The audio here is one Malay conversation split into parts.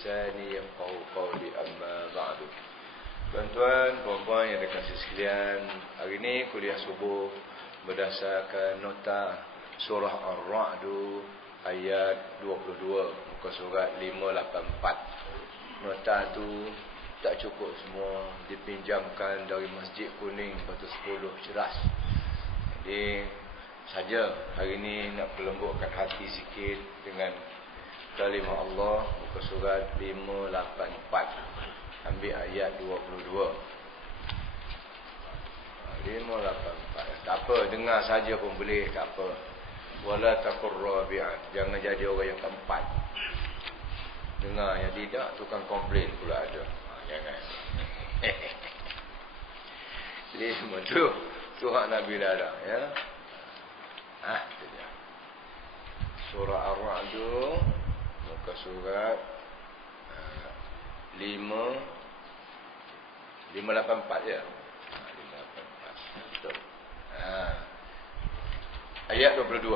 بلساني يفقهوا قولي أما بعد. Tuan-tuan, puan-puan yang dikasihi sekalian, hari ini kuliah subuh berdasarkan nota surah Ar-Ra'd ayat 22, muka surat 584. Nota tu tak cukup semua, dipinjamkan dari Masjid Kuning Batu 10 Ceras. Jadi saja hari ini nak pelembutkan hati sikit dengan kalimah Allah, muka surat 584. Ambil ayat 22. 584. Tak apa, dengar saja pun boleh, tak apa. Wala taqur rabi'ah. Jangan jadi orang yang keempat. Dengar yang tidak, tukang komplain pula ada. Jangan. Jadi semua tu hak Nabi larang, ya. Itu dia. Surah Ar-Ra'd, muka surat 584 ya. 584. Betul. Ayat 22.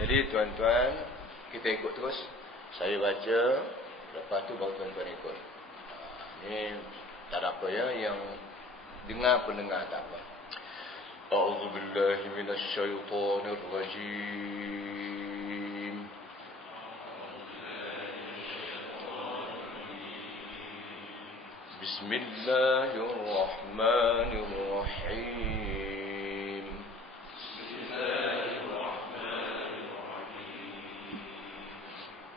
Jadi tuan-tuan, kita ikut terus. Saya baca, lepas tu baru tuan-tuan ikut. Ini tak ada apa ya, yang dengar pendengar tak apa. A'udzubillahi minasyaitonirrajim. Bismillahirrahmanirrahim.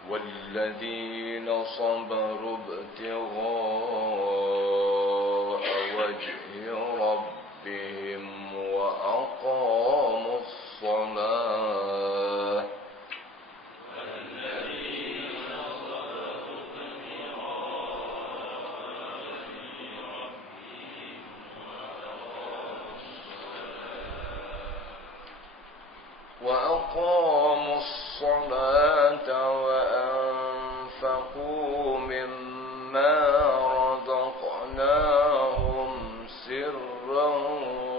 والذين صبروا ابتغاء وجه ربهم وأقاموا الصلاة وأنفقوا مما رزقناهم سرا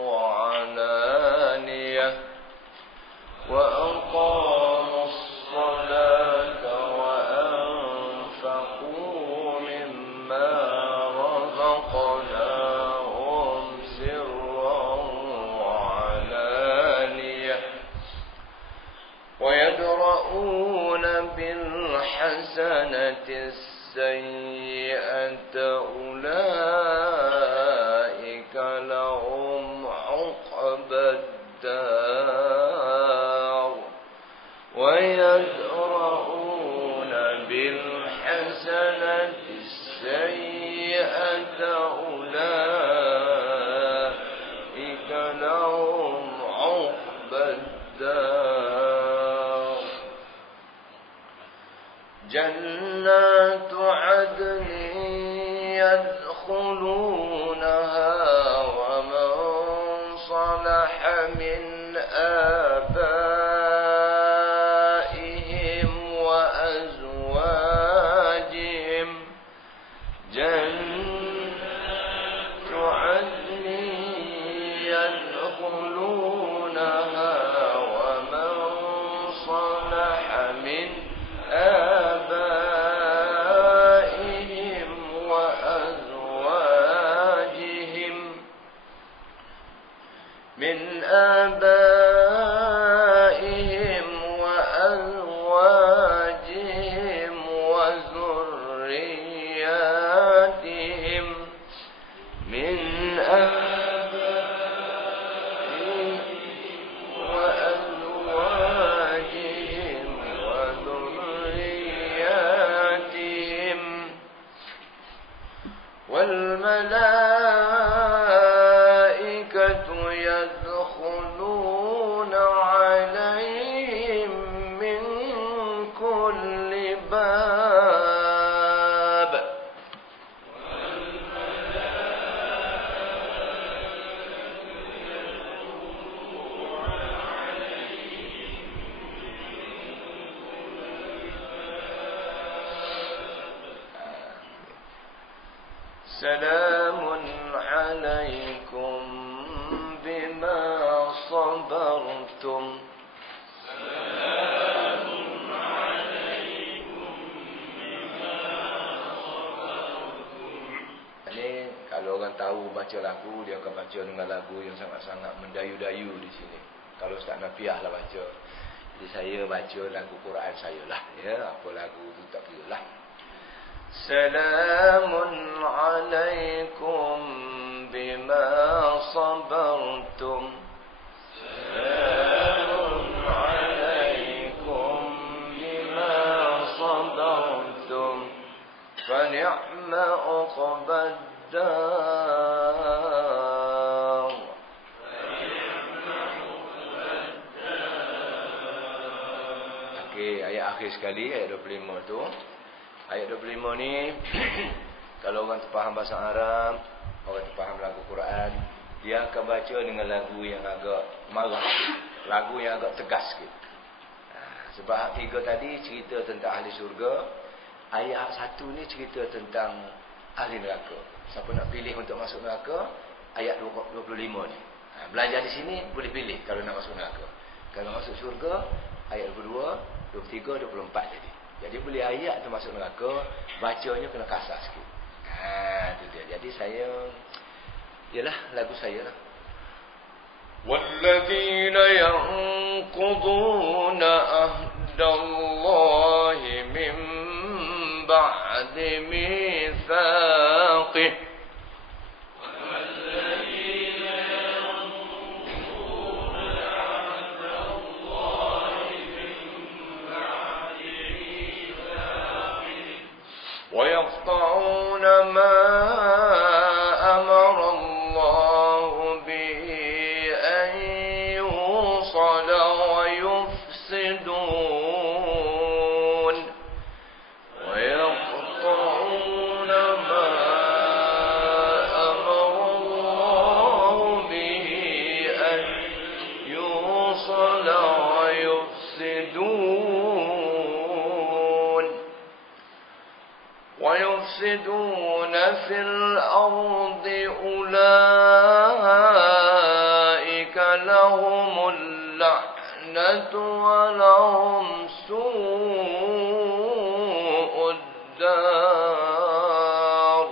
وعلانية وأقاموا الصلاة وأنفقوا مما رزقناهم سرا وعلانية ويدرؤون بالحسنة السيئة أولئك لهم عقبى الدار ويدرؤون بالحسنة السيئة أولئك لهم عقبى الدار جنات عدن يدخلونها ومن صلح من آبائهم وأزواجهم جنات عدن يدخلونها ومن صلح من آبائهم وأزواجهم وذرياتهم من آبائهم وأزواجهم وذرياتهم والملائكة يدخلون عليهم من كل باب سلام عليكم بما صبرتم سلام عليكم بما Kalau orang tahu baca lagu, dia akan baca dengan lagu yang sangat-sangat mendayu-dayu di sini. Kalau Ustaz Nafiah lah baca. Jadi saya baca lagu Quran saya lah. Ya, apa lagu tu tak kira lah. Salamun alaikum bima sabartum. Salamun alaikum bima sabartum. Fa ni'ma uqbad dar. Okey, ayat akhir sekali, ayat 25 tu. Ayat 25 ni kalau orang terfaham bahasa Arab, orang terfaham lagu Quran, dia akan baca dengan lagu yang agak marah, lagu yang agak tegas sikit. Sebab ayat 3 tadi cerita tentang ahli syurga, ayat 1 ni cerita tentang ahli neraka. Siapa nak pilih untuk masuk neraka, ayat 25 ni. Belajar di sini boleh pilih kalau nak masuk neraka. Kalau masuk syurga, ayat 22, 23, 24 jadi. Jadi boleh ayat tu masuk neraka, bacanya kena kasar sikit. Itu dia. Jadi saya, ialah lagu saya lah. وَالَّذِينَ يَنْقُضُونَ أَهْدَ اللَّهِ مِنْ بَعْدِ مِيثَاقِهِ ويقطعون ما أمر الله به أن يوصل ويفسدون ما أمر الله به أن يوصل ويفسدون في الأرض أولئك لهم اللعنة ولهم سوء الدار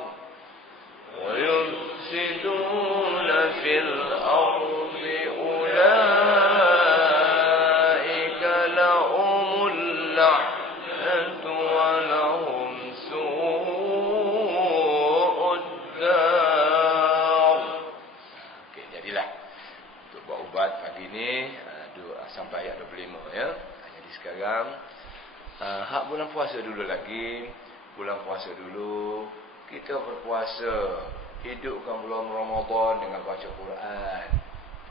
ويفسدون في الأرض أولئك لهم اللعنة ولهم pagi ni sampai ayat 25 ya. Jadi sekarang hak bulan puasa dulu lagi. Bulan puasa dulu kita berpuasa, hidupkan bulan Ramadan dengan baca Quran.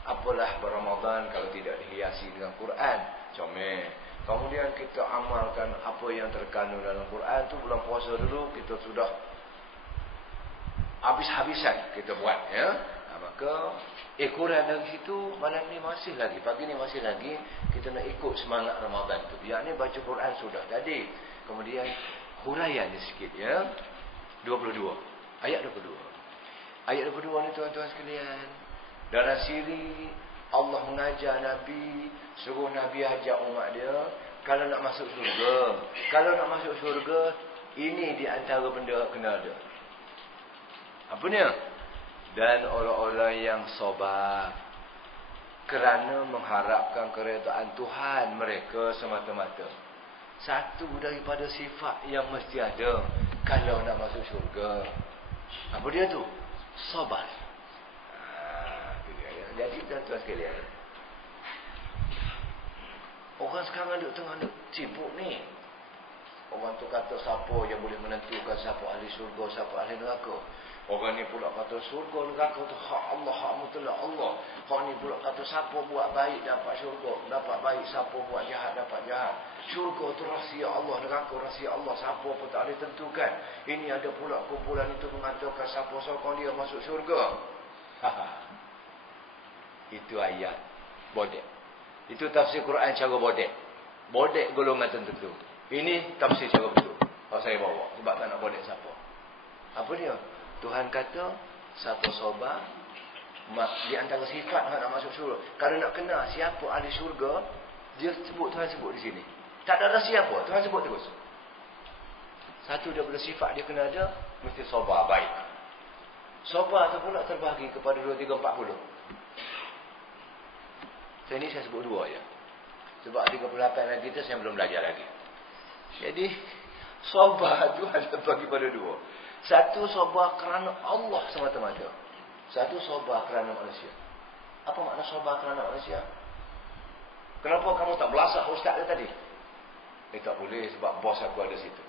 Apalah Ramadan kalau tidak dihiasi dengan Quran? Comel. Kemudian kita amalkan apa yang terkandung dalam Quran tu. Bulan puasa dulu kita sudah habis-habisan kita buat ya. Maka Quran dari situ malam ni masih lagi, pagi ni masih lagi kita nak ikut semangat Ramadan tu. Biar ni baca Quran sudah tadi. Kemudian huraian ni sikit ya. 22. Ayat 22. Ayat 22 ni tuan-tuan sekalian, dalam siri Allah mengajar Nabi, suruh Nabi ajak umat dia kalau nak masuk syurga. Kalau nak masuk syurga, ini di antara benda kena ada. Apa ni? Dan orang-orang yang sabar kerana mengharapkan keredaan Tuhan mereka semata-mata. Satu daripada sifat yang mesti ada kalau nak masuk syurga. Apa dia tu? Sabar. Jadi tuan-tuan sekalian, orang sekarang duk sibuk ni. Orang tu kata siapa yang boleh menentukan siapa ahli syurga, siapa ahli neraka. Orang ni pula kata syurga neraka tu hak Allah, hak mutlak Allah. Orang ni pula kata siapa buat baik dapat syurga, dapat baik, siapa buat jahat dapat jahat. Syurga tu rahsia Allah, neraka rahsia Allah, siapa pun tak boleh tentukan. Ini ada pula kumpulan itu mengatakan siapa sokong dia masuk syurga. Itu ayat bodek. Itu tafsir Quran cara bodek. Bodek golongan tertentu. Ini tafsir cara betul. Kalau saya bawa sebab tak nak bodek siapa. Apa dia? Tuhan kata siapa sabar, di antara sifat nak masuk syurga. Kalau nak kenal siapa ahli syurga, dia sebut, Tuhan sebut di sini. Tak ada siapa, Tuhan sebut terus. Satu daripada sifat dia kena ada, mesti sabar baik. Sabar tu pula terbahagi kepada 2, 3, 40. Saya sebut 2 je. Sebab 38 lagi tu saya belum belajar lagi. Jadi sabar tu ada bagi pada 2. Satu sabar kerana Allah semata-mata. Satu sabar kerana manusia. Apa makna sabar kerana manusia? Kenapa kamu tak belasak ustaz dia tadi? Tak boleh sebab bos aku ada situ.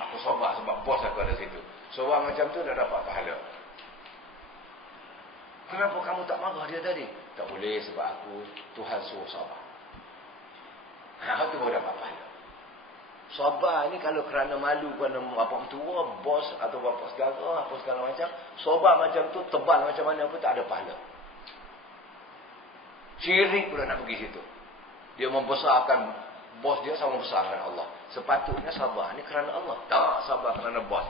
Aku sabar sebab bos aku ada situ. Sabar macam tu dah dapat pahala. Kenapa kamu tak marah dia tadi? Tak boleh sebab aku Tuhan suruh sabar. Itu baru dapat pahala. Sabar ni kalau kerana malu kerana bapak mentua, bos atau bapak saudara, apa segala macam, sabar macam tu tebal macam mana pun tak ada pahala. Syirik pula nak pergi situ. Dia membesarkan bos dia sama besar dengan Allah. Sepatutnya sabar ni kerana Allah. Tak sabar kerana bos.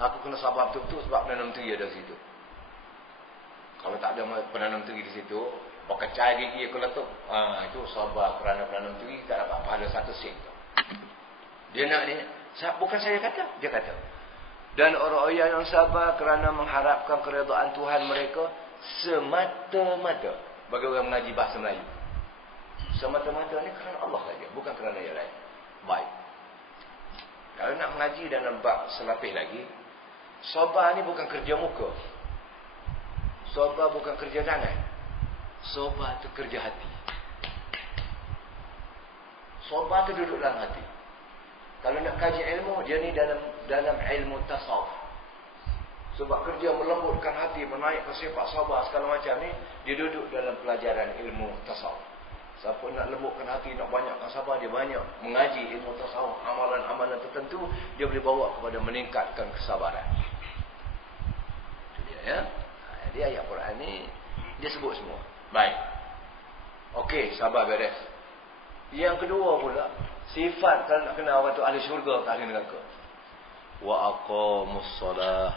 Aku kena sabar betul-betul sebab Perdana Menteri ada situ. Kalau tak ada Perdana Menteri di situ, berkecai gigi aku letup. Itu sabar kerana Perdana Menteri tak dapat pahala 1 sen. Dia nak ni, bukan saya kata, dia kata. Dan orang-orang yang sabar kerana mengharapkan keredaan Tuhan mereka semata-mata. Bagi orang mengaji bahasa Melayu. Semata-mata ni kerana Allah saja, bukan kerana yang lain. Baik. Kalau nak mengaji dalam bab selapis lagi, sabar ni bukan kerja muka. Sabar bukan kerja tangan. Sabar tu kerja hati. Sabar tu duduk dalam hati. Kalau nak kaji ilmu, dia ni dalam ilmu tasawuf. Sebab kerja melembutkan hati, menaikkan sifat sabar segala macam ni, dia duduk dalam pelajaran ilmu tasawuf. Siapa nak lembutkan hati, nak banyakkan sabar, dia banyak mengaji ilmu tasawuf. Amalan-amalan tertentu, dia boleh bawa kepada meningkatkan kesabaran. Itu dia ya. Jadi ayat Quran ni, dia sebut semua. Baik. Okey, sabar beres. Yang kedua pula, sifat kalau nak kenal orang tu ahli syurga ke ahli neraka. Wa aqamus solah.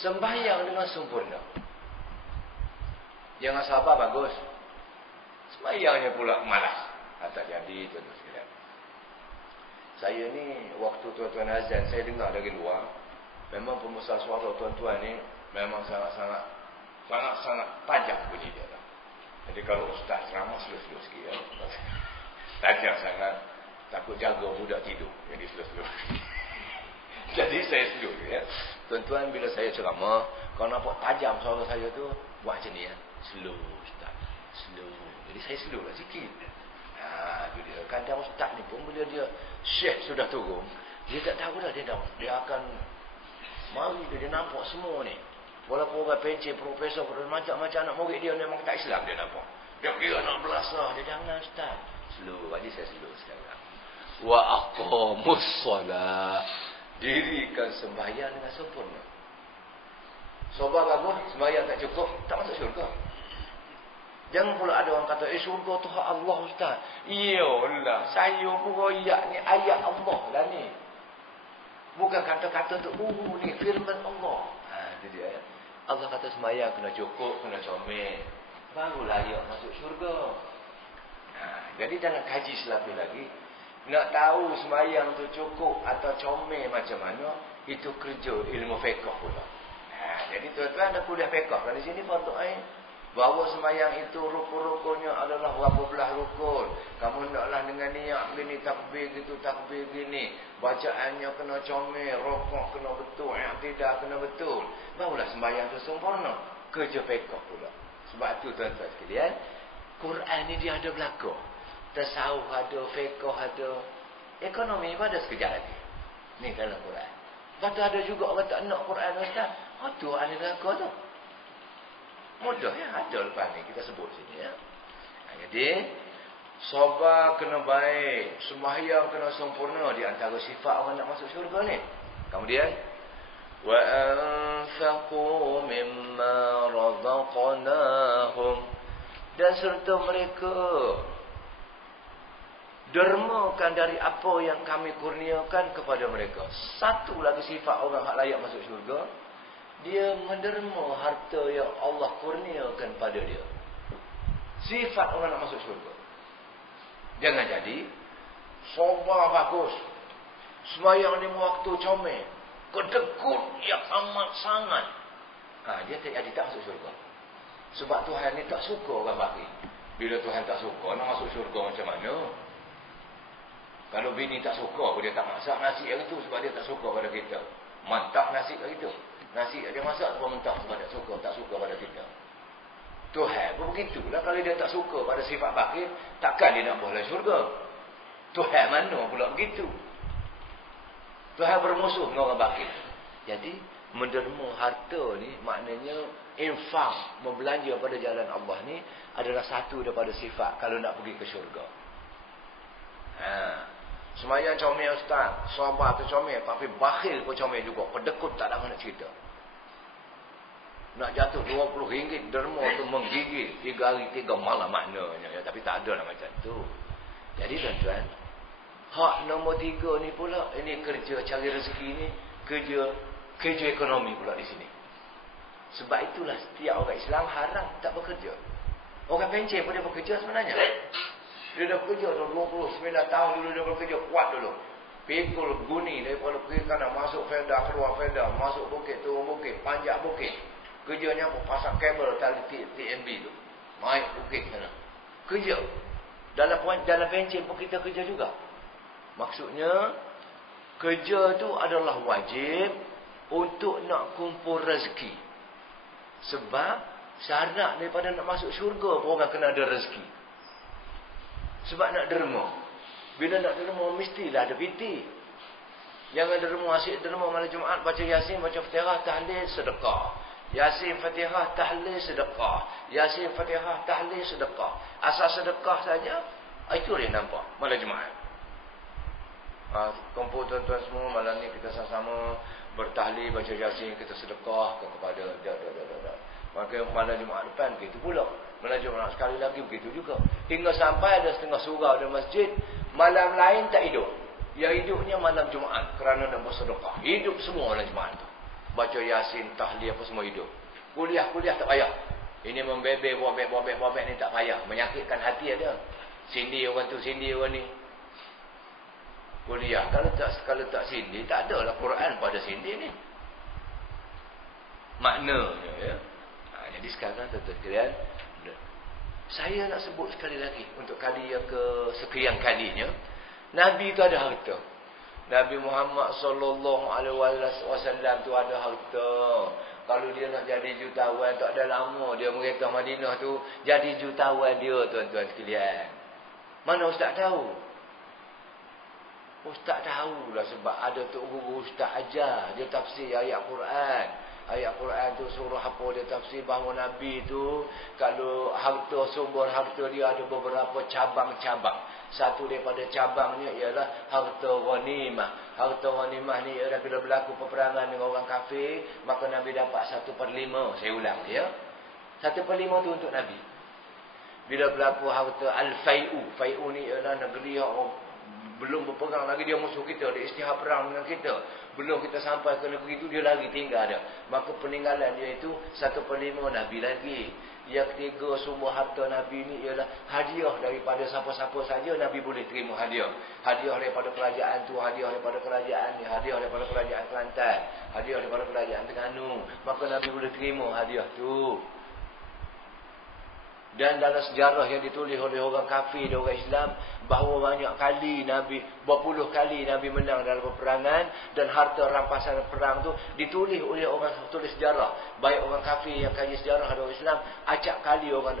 Sembahyang dengan sempurna. Jangan sabar bagus. Sembahyangnya pula malas. Tak jadi tuan-tuan sekalian. Saya ni waktu tuan-tuan azan saya dengar dari luar, memang pembesar suara tuan-tuan ni memang sangat-sangat tajam bunyi dia. Jadi kalau ustaz ceramah slow-slow sikit ya. Tajam sangat. Takut jaga budak tidur. Jadi slow-slow. Jadi saya slow ya. Tuan-tuan bila saya ceramah, kalau nampak tajam suara saya tu, buat macam ni ya. Slow ustaz. Slow. Jadi saya slow lah sikit. Itu dia. Kadang ustaz ni pun bila dia syekh sudah turun, dia tak tahu dah dia akan mari dia nampak semua ni. Walaupun orang pencen, profesor, macam-macam anak murid dia memang tak Islam dia nampak. Dia kira nak belasah. Dia jangan ustaz. Slow. Jadi saya slow sekarang. Wa aqamus solah. Dirikan sembahyang dengan sempurna. Sabar bagus, sembahyang tak cukup, tak masuk syurga. Jangan pula ada orang kata, syurga tu hak Allah ustaz. Iyalah, saya pun royak ni ayat Allah lah ni. Bukan kata-kata tu, ni firman Allah. Itu dia ya. Allah kata sembahyang kena cukup, kena comel. Barulah ayat masuk syurga. Jadi jangan kaji selapis lagi. Nak tahu sembahyang tu cukup atau comel macam mana, itu kerja ilmu fiqh pula. Jadi tuan-tuan ada kuliah fiqh kan di sini fardu ain. Bahawa sembahyang itu rukun-rukunnya adalah berapa belah rukun. Kamu hendaklah dengan niat begini, takbir gitu, takbir gini. Bacaannya kena comel, rukuk kena betul, i'tidah kena betul. Barulah sembahyang itu sempurna. Kerja fiqh pula. Sebab itu tuan-tuan sekalian, Quran ni dia ada belakang. Tasawuf ada, fiqh ada, ekonomi pun ada sekejap lagi. Ni dalam Quran. Lepas tu ada juga orang tak nak Quran ustaz. Tu ahli neraka tu. Mudah ya, ada lepas ni kita sebut sini ya. Jadi sabar kena baik, sembahyang kena sempurna di antara sifat orang nak masuk syurga ni. Kemudian wa anfaqu mimma razaqnahum, dan serta mereka dermakan dari apa yang kami kurniakan kepada mereka. Satu lagi sifat orang hak layak masuk syurga, dia menderma harta yang Allah kurniakan pada dia. Sifat orang nak masuk syurga. Jangan jadi sabar bagus, sembahyang 5 waktu comel, Kedekut yang amat sangat. Dia tak masuk syurga. Sebab Tuhan ni tak suka orang bakhil. Bila Tuhan tak suka, nak masuk syurga macam mana? Kalau bini tak suka, dia tak masak nasi yang itu sebab dia tak suka pada kita. Mantap nasi kat kita. Nasi dia masak sebab mentah sebab tak suka pada kita. Tuhan pun begitulah. Kalau dia tak suka pada sifat bakhil, takkan dia nak boleh syurga. Tuhan mana pula begitu? Tuhan bermusuh dengan orang bakhil. Jadi menderma harta ni maknanya infak, membelanja pada jalan Allah ni adalah satu daripada sifat kalau nak pergi ke syurga. Semayang comel ustaz, sahabat tu comel, tapi bakhil pun comel juga. Pedekut tak ada mana cerita. Nak jatuh RM20 derma tu menggigil 3 hari 3 malam maknanya. Tapi tak ada lah macam tu. Jadi tuan-tuan, hak nombor 3 ni pula, ini kerja cari rezeki ni, kerja ekonomi pula di sini. Sebab itulah setiap orang Islam haram tak bekerja. Orang pencen pun dia bekerja sebenarnya. Dia dah bekerja 29 tahun dulu dia bekerja kuat dulu. Pikul guni daripada kiri kanan, masuk fenda, keluar fenda, masuk bukit, turun bukit, panjat bukit. Kerjanya apa? Pasang kabel tali TNB tu. Naik bukit sana. Kerja. Dalam pencen pun kita kerja juga. Maksudnya, kerja tu adalah wajib untuk nak kumpul rezeki. Sebab syarat daripada nak masuk syurga pun orang kena ada rezeki. Sebab nak derma. Bila nak derma mestilah ada piti. Jangan derma asyik derma malam Jumaat baca Yasin, baca Fatihah, tahlil, sedekah. Yasin, Fatihah, tahlil, sedekah. Yasin, Fatihah, tahlil, sedekah. Asal sedekah saja, itu dia nampak malam Jumaat. Kumpul tuan-tuan semua malam ni kita sama-sama bertahlil, baca Yasin, kita sedekah kepada Maka malam Jumaat depan begitu pula. Malam Jumaat sekali lagi begitu juga. Hingga sampai ada setengah surau di masjid, malam lain tak hidup. Yang hidupnya malam Jumaat kerana nak bersedekah. Hidup semua malam Jumaat tu. Baca Yasin, tahlil apa semua hidup. Kuliah tak payah. Ini membebek, bobek ni tak payah. Menyakitkan hati ada. Sindir orang tu, sindir orang ni. Kuliah kalau tak sindir, tak ada lah Quran pada sindir ni. Maknanya ya. Jadi sekarang tuan-tuan sekalian, saya nak sebut sekali lagi untuk kali yang kesekian kalinya, Nabi tu ada harta. Nabi Muhammad sallallahu alaihi wasallam tu ada harta. Kalau dia nak jadi jutawan tak ada lama dia merintah Madinah tu jadi jutawan dia tuan-tuan sekalian. Mana ustaz tahu? Ustaz tahulah sebab ada tok guru ustaz ajar dia tafsir ayat Quran. Ayat Quran tu surah apa dia tafsir bahawa Nabi tu kalau harta, sumber harta dia ada beberapa cabang-cabang. Satu daripada cabangnya ialah harta ghanimah. Harta ghanimah ni ialah bila berlaku peperangan dengan orang kafir, maka Nabi dapat 1/5. Saya ulang ya. 1/5 tu untuk Nabi. Bila berlaku harta al-fai'u. Fai'u ni ialah negeri yang belum berperang lagi dia musuh kita, dia istihad perang dengan kita. Belum kita sampai ke negeri itu dia lagi tinggal ada. Maka peninggalan dia itu 1/5 Nabi lagi. Yang ketiga sumber harta Nabi ni ialah hadiah daripada siapa-siapa saja Nabi boleh terima hadiah. Hadiah daripada kerajaan tu, hadiah daripada kerajaan ni, hadiah daripada kerajaan Kelantan, hadiah daripada kerajaan Terengganu. Maka Nabi boleh terima hadiah tu. Dan dalam sejarah yang ditulis oleh orang kafir dan orang Islam, bahawa banyak kali Nabi, berpuluh kali Nabi menang dalam peperangan, dan harta rampasan perang tu ditulis oleh orang tulis sejarah. Baik orang kafir yang kaji sejarah dan orang Islam, acap kali orang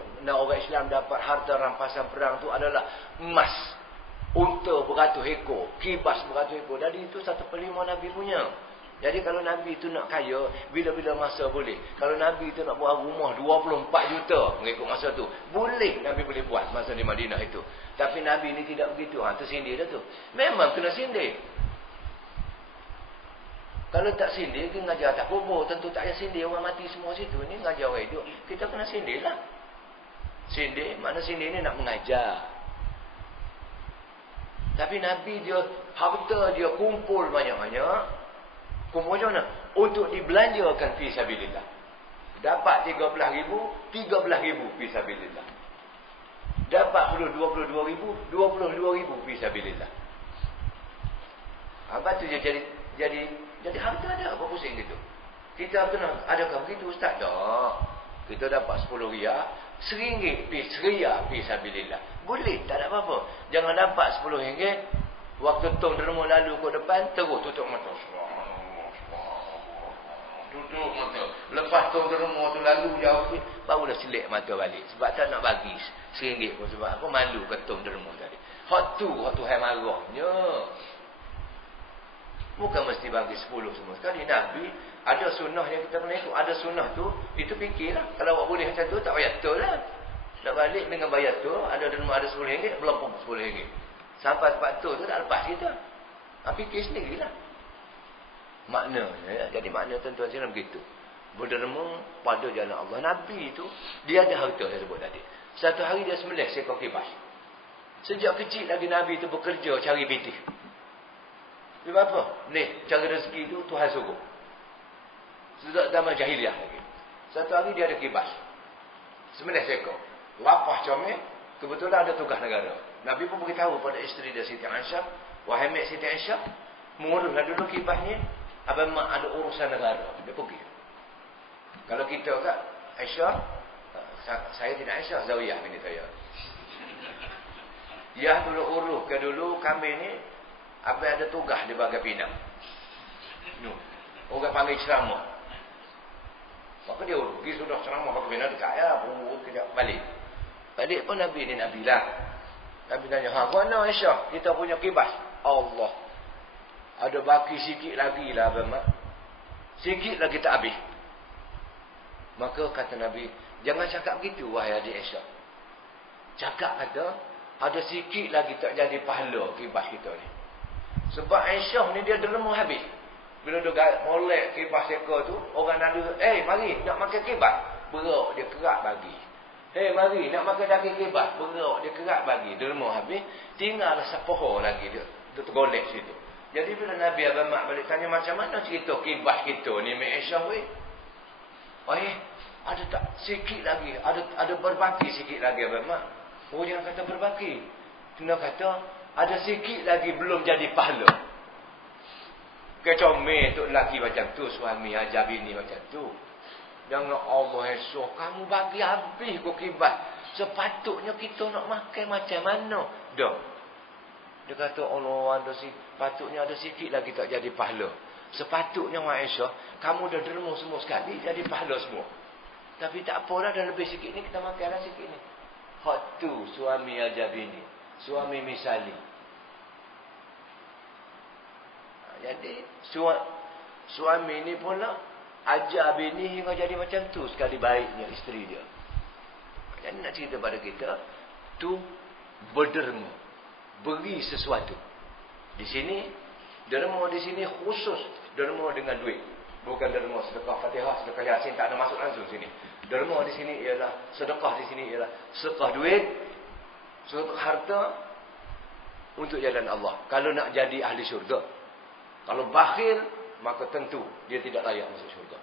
Islam dapat harta rampasan perang tu adalah emas, unta beratus ekor, kibas beratus ekor. Jadi itu 1/5 Nabi punya. Jadi kalau Nabi itu nak kaya, bila-bila masa boleh. Kalau Nabi itu nak buat rumah 24 juta mengikut masa tu, boleh Nabi boleh buat masa di Madinah itu. Tapi Nabi ini tidak begitu. Tersindir dah tu. Memang kena sindir. Kalau tak sindir, kita ngajar tak kubur. Tentu tak payah sindir. Orang mati semua situ. Ini ngajar orang hidup. Kita kena sindir lah. Sindir, makna sindir ni nak mengajar. Tapi Nabi dia, harta dia kumpul banyak-banyak. Kumpul macam mana? Untuk dibelanjakan fi sabilillah. Dapat 13,000, 13,000 fi sabilillah. Dapat 22,000, 22,000 fi sabilillah. Apa tu dia jadi Jadi harta ada apa pusing gitu. Kita kena, adakah begitu Ustaz? Tak. Kita dapat 10 riyal, RM1 pi seria pi sabilillah. Boleh, tak ada apa-apa. Jangan dapat RM10, waktu tong derma lalu ke depan, terus tutup mata. Tutup mata. Lepas tong derma tu lalu jauh sikit, barulah selik mata balik. Sebab tak nak bagi RM1 pun. Sebab aku malu ke tong derma tadi. Hak tu hai marahnya. Bukan mesti bagi 10 semua sekali. Nabi ada sunnah yang kita kena ikut. Ada sunnah tu, itu fikirlah. Kalau awak boleh macam tu, tak payah betul lah. Nak balik dengan bayar tu, ada derma ada RM10, melopong RM10. Sampai sepatut tu tak lepas kita. Fikir sendirilah. Maknanya, ya. Jadi makna tuan-tuan sekalian begitu. Berderma pada jalan Allah. Nabi itu, dia ada harta saya sebut tadi. Satu hari dia sembelih seekor kibas. Sejak kecil lagi Nabi itu bekerja cari pitih. Sebab apa? Ni, cari rezeki itu Tuhan suruh. Sejak zaman jahiliah lagi. Satu hari dia ada kibas. Sembelih seekor. Lapah comel. Kebetulan ada tugas negara. Nabi pun beritahu pada isteri dia Siti Aisyah. Wahai mek Siti Aisyah, menguruslah dulu kibasnya. Abang mak ada urusan negara. Dia pergi. Kalau kita kat Aisyah, saya tidak Aisyah, Zawiyah ini saya. Ya dulu urus ke dulu kami ni abang ada tugas di Bagai Pinang. Orang panggil ceramah. Maka dia urus. Pergi sudah ceramah Bagai Pinang dekat ya. Kejap balik. Balik pun Nabi ni Nabi lah. Nabi tanya, mana Aisyah? Kita punya kibas. Allah. Ada baki sikit lagi lah abang mak. Sikit lagi tak habis. Maka kata Nabi, jangan cakap begitu wahai adik Aisyah. Cakap kata, ada sikit lagi tak jadi pahala kibas kita ni. Sebab Aisyah ni dia derma habis. Bila dia molek kibas ekor tu, orang lalu, mari nak makan kibas. Berak dia kerak bagi. Mari nak makan daging kibas. Berak dia kerak bagi. Derma habis, tinggal sepohor lagi dia tergolek situ. Jadi bila Nabi abang mak balik tanya macam mana cerita kibas kita ni Mek Aisyah weh. Ada tak sikit lagi, ada berbaki sikit lagi abang mak. Jangan kata berbaki. Kena kata ada sikit lagi belum jadi pahala. Kecomel tu lelaki macam tu, suami ajar bini macam tu. Jangan Allah esok kamu bagi habis kau kibas. Sepatutnya kita nak makan macam mana? Dah. Dia kata Allah patutnya ada sikit lagi tak jadi pahala. Sepatutnya Aisyah, kamu dah derma semua sekali jadi pahala semua. Tapi tak apalah, dah lebih sikit ni kita makanlah sikit ni. Hak tu suami ajar bini. Suami misali. Jadi suami ni pula ajar bini hingga jadi macam tu sekali baiknya isteri dia. Jadi nak cerita pada kita, tu berderma, beri sesuatu. Di sini derma di sini khusus derma dengan duit. Bukan derma sedekah Fatihah, sedekah Yasin, tak ada masuk langsung sini. Derma di sini ialah sedekah, di sini ialah sedekah duit, sedekah harta untuk jalan Allah. Kalau nak jadi ahli syurga. Kalau bakhil, maka tentu dia tidak layak masuk syurga.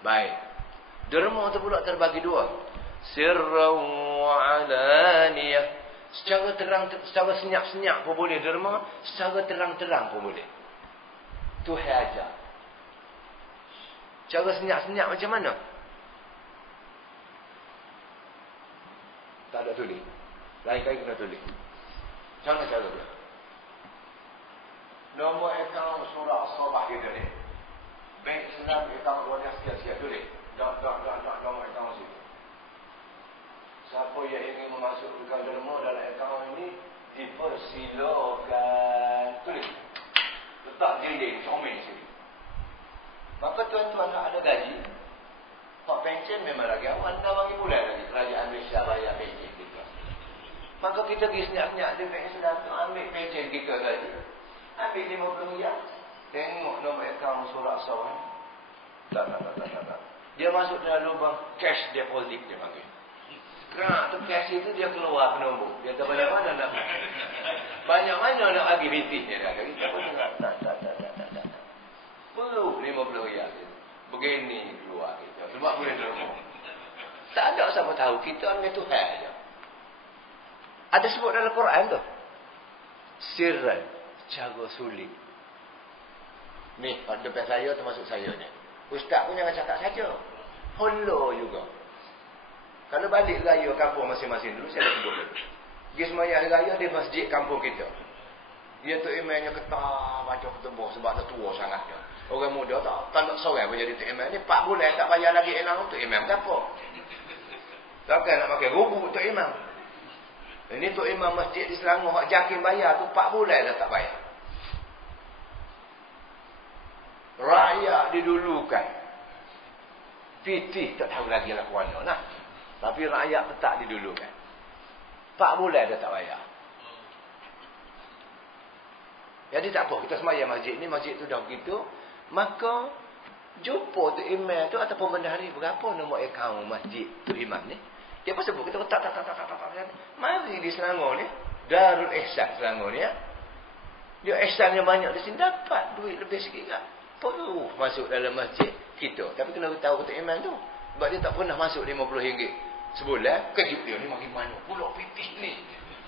Baik. Derma itu pula terbagi dua. Sirran wa alaniyah. Secara terang, secara senyap-senyap pun boleh derma, secara terang-terang pun boleh. Tu ajar. Cara senyap-senyap macam mana? Tak ada tulis. Lain kali kena tulis. Macam mana cara dia? Nombor akaun surah As-Sabah kita ni. Bank Islam akaun luarnya sekian-sekian tulis. Nombor akaun situ. Siapa yang ingin memasukkan derma dalam akaun ini dipersilakan. Tulis. Letak dinding comel sini. Maka tuan-tuan nak ada gaji. Hak pencen memang lagi awal. Tak bagi bulan lagi. Kerajaan Malaysia bayar pencen kita. Maka kita pergi senyap-senyap di Bank Islam tu ambil pencen kita gaji. Ambil 50 riyal. Tengok nombor akaun surat sawah. Tak. Dia masuk dalam lubang cash deposit dia panggil. Kerana tu cash itu dia keluar nombor. Dia tak banyak mana nak. Banyak mana nak bagi bintis dia dah. Kita pun tak. Perlu 50 riyal. Begini keluar kita. Sebab boleh derma. Tak ada siapa tahu. Kita ambil Tuhan saja. Ada sebut dalam Quran tu. Sirran. Cara sulit. Ni, depan saya termasuk saya ni. Ustaz pun jangan cakap saja. Follow juga. Kalau balik raya kampung masing-masing dulu, saya dah sebut dulu. Pergi sembahyang raya di masjid kampung kita. Dia tu imamnya ketar, baca ketubah sebab dah tua sangat dia. Orang muda tak nak seorang pun jadi tu imam ni. 4 bulan tak bayar lagi elang tu imam apa? Takkan nak pakai rubuk tu imam. Ini tu imam masjid di Selangor hak Jakim bayar tu 4 bulan dah tak bayar. Rakyat didulukan. Fitih tak tahu lagi lah kuana lah. Tapi rakyat tetap didulukan. 4 bulan dah tak bayar. Jadi tak apa, kita sembahyang masjid ni, masjid tu dah begitu, maka jumpa tu imam tu ataupun bendahari berapa nombor akaun masjid tu imam ni. Dia pun sebut, kita tak. Mari di Selangor ni, Darul Ihsan Selangor ni ya. Dia ihsannya banyak di sini, dapat duit lebih sikit kan. Perlu masuk dalam masjid kita. Tapi kena tahu tu imam tu. Sebab dia tak pernah masuk RM50 sebulan. Kejut dia ni makin mana pula pitih ni.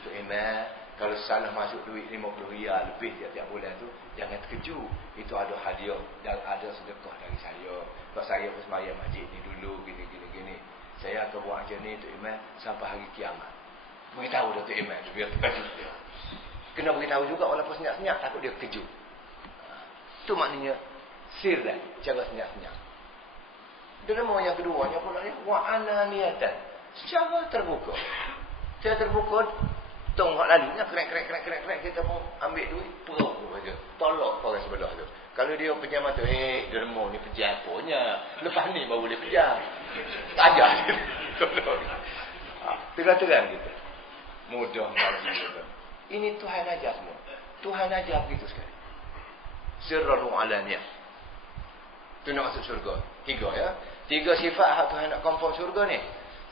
Tu imam. Kalau salah masuk duit RM50 lebih tiap-tiap bulan tu, jangan terkejut. Itu ada hadiah dan ada sedekah dari saya. Sebab saya pun sembahyang masjid ni dulu, gini. Saya akan buat macam ni, Tok Imam, sampai hari kiamat. Beritahu dah Tok Imam tu, biar terkejut dia. Kena beritahu juga walaupun senyap-senyap, takut dia terkejut. Itu maknanya sirran, cara senyap-senyap. Derma yang keduanya pula ni, wa'ananiyatan. Secara terbuka. Secara terbuka, tong hak lalu nya krek kita pun ambil duit perang saja. Tolak orang sebelah tu. Kalau dia pejam mata, derma ni pejam apanya? Lepas ni baru boleh pejam. Tajam. Terang-terang kita. Mudah bagi kita. Ini Tuhan ajar semua. Tuhan ajar begitu sekali. Sirrul alaniyah. Tu nak masuk syurga. 3 ya. 3 sifat hak Tuhan nak confirm syurga ni.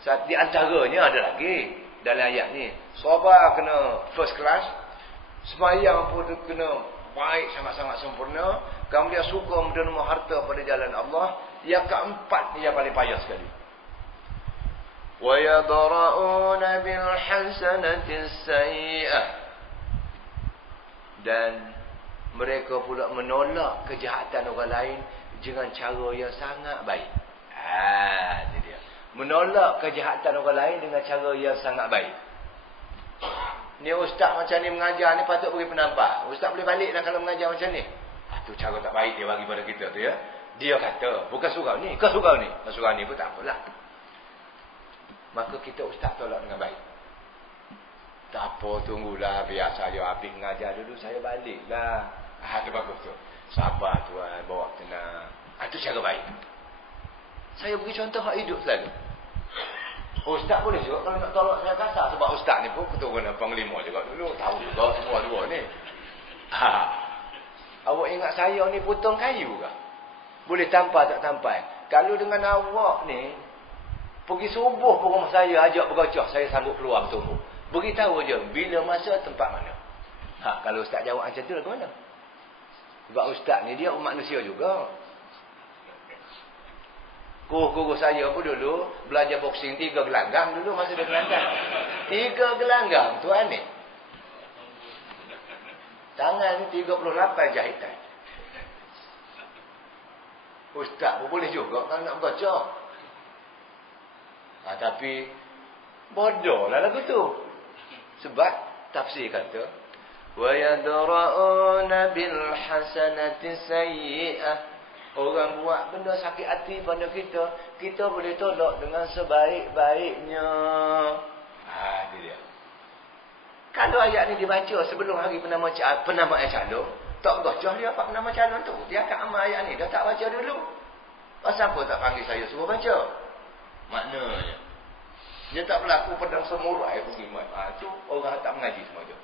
Di antaranya ada lagi dalam ayat ni, sabar kena first class, sembahyang pun kena baik sangat-sangat sempurna, kemudian suka menderma harta pada jalan Allah. Yang keempat ni yang paling payah sekali. Wa yadra'una bil hasanati sayyi'ah. Dan mereka pula menolak kejahatan orang lain dengan cara yang sangat baik. Ini dia. Menolak kejahatan orang lain dengan cara yang sangat baik. Ni ustaz macam ni mengajar ni patut beri penampak. Ustaz boleh balik dah kalau mengajar macam ni. Tu cara tak baik dia bagi pada kita tu ya. Dia kata, bukan surau ni, ke surau ni. Surau ni pun tak apalah. Maka kita ustaz tolak dengan baik. Tak apa, tunggulah biar saya habis mengajar dulu, saya baliklah. Tu bagus tu. Sabar tuan, bawa tenang. Tu cara baik. Saya beri contoh hak hidup selalu. Ustaz boleh juga kalau nak tolak saya kasar. Sebab ustaz ni pun keturunan panglima juga dulu. Tahu juga semua dua ni. Awak ingat saya ni potong kayu ke? Boleh tampar tak tampar. Kalau dengan awak ni, pergi subuh pun rumah saya, ajak bergocah, saya sanggup keluar bertumbuh. Beritahu je, bila masa, tempat mana. Kalau ustaz jawab macam tu, ke mana? Sebab ustaz ni dia manusia juga. Guru saya pun dulu belajar boxing 3 gelanggang dulu masa dia gelanggang. 3 gelanggang tuan ni. Tangan 38 jahitan. Ustaz pun boleh juga kalau nak baca. Tapi bodoh lah lagu tu. Sebab tafsir kata wa yadra'una bil hasanati sayyi'ah. Orang buat benda sakit hati pada kita, kita boleh tolak dengan sebaik-baiknya. Dia. Kalau ayat ni dibaca sebelum hari penamaan calon, tak gacah dia apa penama calon tu. Dia akan amal ayat ni, dah tak baca dulu. Pasal apa tak panggil saya suruh baca? Maknanya dia tak berlaku pedang samurai pergi mat. Tu orang tak mengaji semua je.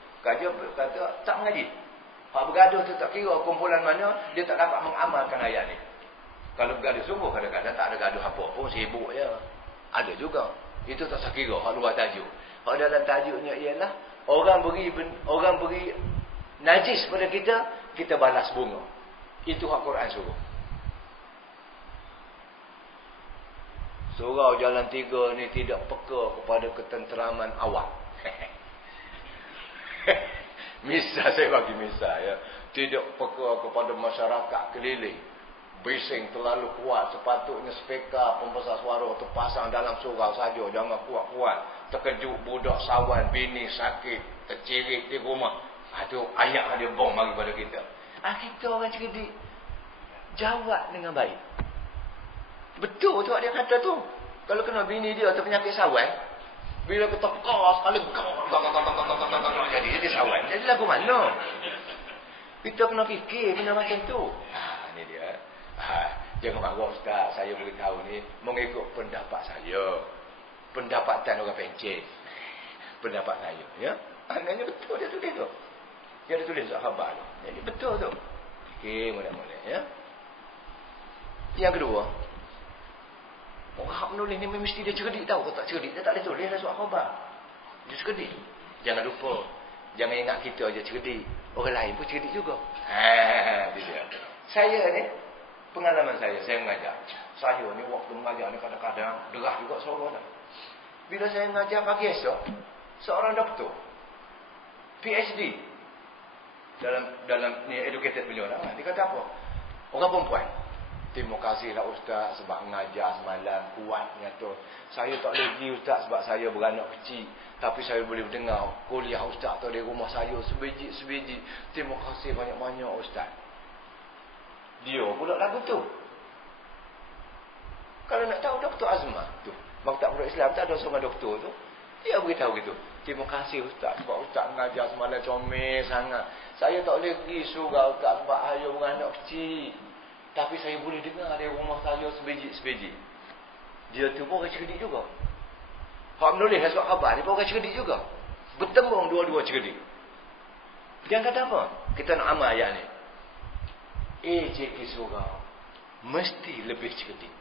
Kata tak mengaji. Hak bergaduh tu tak kira kumpulan mana, dia tak dapat mengamalkan ayat ni. Kalau bergaduh sungguh kadang-kadang tak ada gaduh apa pun, sibuk je. Ada juga. Itu tak sekira hak luar tajuk. Hak dalam tajuknya ialah orang beri najis pada kita, kita balas bunga. Itu hak Quran suruh. Surau Jalan 3 ni tidak peka kepada ketenteraman awak. Misal saya bagi misal ya. Tidak peka kepada masyarakat keliling. Bising terlalu kuat. Sepatutnya speaker pembesar suara terpasang dalam surau saja. Jangan kuat-kuat. Terkejut budak sawan, bini sakit, tercirit di rumah. Itu ayat dia bom bagi pada kita. Kita orang cerdik. Jawab dengan baik. Betul tu dia kata tu. Kalau kena bini dia atau penyakit sawan, bila kita keras sekali, jadi dia sawan. Jadi lagu mana? Kita kena fikir benda macam tu. Ni dia. Jangan marah ustaz, saya beritahu ni mengikut pendapat saya. Pendapatan orang pencet. Pendapat saya, ya. Maknanya betul dia tulis tu. Dia ada tulis sahabat tu. Jadi betul tu. Fikir molek-molek, ya. Yang kedua, orang menulis ni mesti dia cerdik tahu. Kalau tak cerdik, dia tak boleh tulis lah surat khabar. Dia cerdik. Jangan lupa. Jangan ingat kita aja cerdik. Orang lain pun cerdik juga. Dia. Saya ni, pengalaman saya mengajar. Saya ni waktu mengajar ni kadang-kadang derah juga suara dah. Bila saya mengajar pagi esok, seorang doktor, PhD, dalam ni educated beliau lah. Dia kata apa? Orang perempuan. Terima kasihlah ustaz sebab mengajar semalam kuatnya tu. Saya tak boleh pergi ustaz sebab saya beranak kecil. Tapi saya boleh dengar kuliah ustaz tu di rumah saya sebiji-sebiji. Terima kasih banyak-banyak ustaz. Dia pula lagu tu. Kalau nak tahu Dr. Azmah tu, Maktab Pondok Islam tak ada seorang doktor tu. Dia beritahu gitu. Terima kasih ustaz sebab ustaz mengajar semalam comel sangat. Saya tak boleh pergi surau ustaz sebab saya beranak kecil. Tapi saya boleh dengar dari rumah saya sebiji-sebiji. Dia tu pun orang cerdik juga. Hak menulis surat khabar, dia pun orang cerdik juga. Bertembung dua-dua cerdik. Dia kata apa? Kita nak amal ayat ni. AJK surau mesti lebih cerdik.